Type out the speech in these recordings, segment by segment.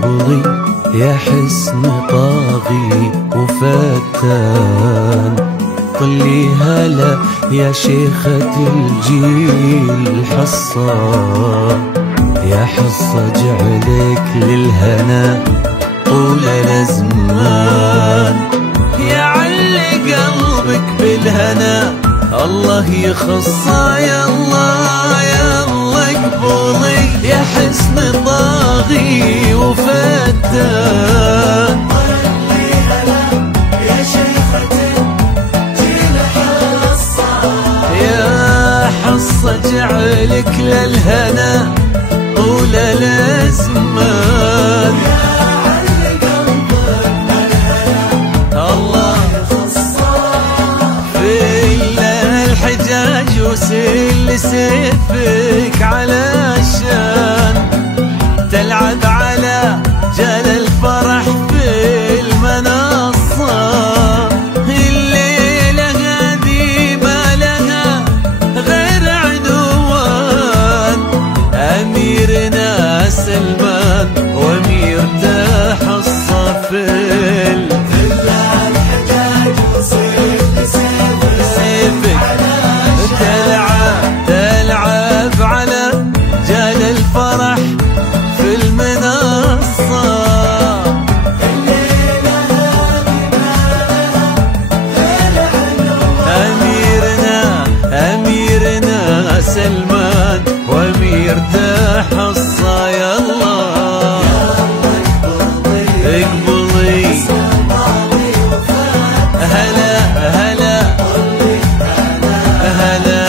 اقبلي يا حسن طاغي وفتان. طلي هلا يا شيخة الجيل حصة، يا حصة جعلك للهنا طول الازمان. يا علي قلبك بالهنا الله يخصه، يا الله يا الله اقبلي يا حسن طاغي وفتان. طلي هلا يا شيخة الجيل حصة، يا حصة جعلك للهنا طول الازمان. يا علي قلبك بالهنا الله يخصه، في الحجاج وسل سيفك علشان تلعب على جال الفرح في المنصة. الليلة هذه ما لها غير عنوان، أميرنا سلمان وأميرته حصة في الحجاج وسيف سيفك تلعب على جال الفرح في المنصة. الليلة هذه ما لها غير عنوان، أميرنا سلمان وأميرته حصة. يا الله اقبلي هلا هلا هلا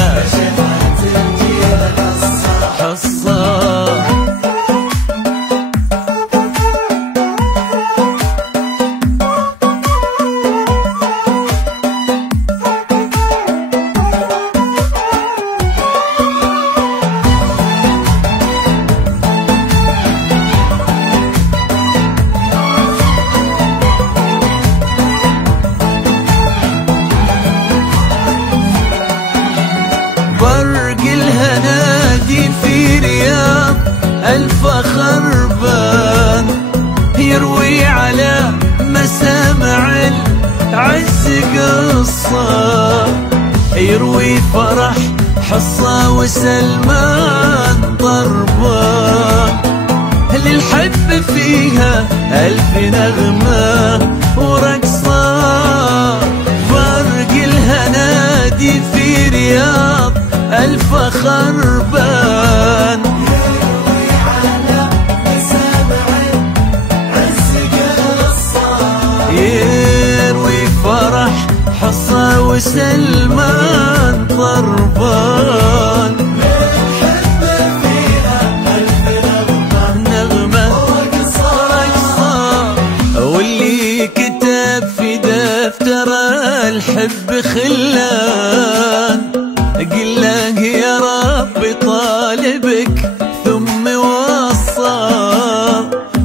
حصة. برق الهنادي في رياض الفخر بان، يروي على مسامع العز قصة، يروي فرح حصة وسلمان ضربان. للحب فيها ألف نغمة ورقصة، فرق الهنادي في رياض الفخر بان، يروي على مسامع العز قصة، يروي فرح حصة وسلمان ضربان. الحب فيها ألف نغمة ورقصة، واللي كتب في دفتر الحب خلان، قل له يا رب طالبك ثم وصى،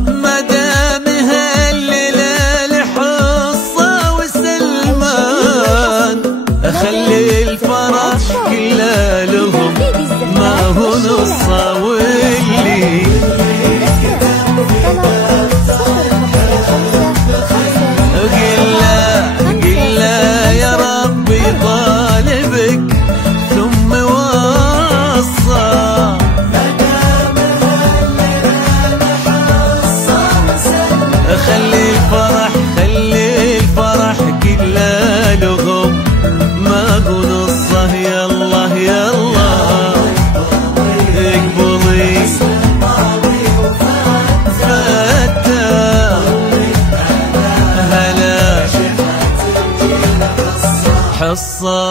ما دام هالليلة الحصة وسلمان، خلي الفرح كله لهم ما هو نصه. واللي قل له يا ربي طالبك ثم وصى، خلي الفرح كله لهم ما هو نصه. يا الله يا الله اقبلي فتاه هلا حصة.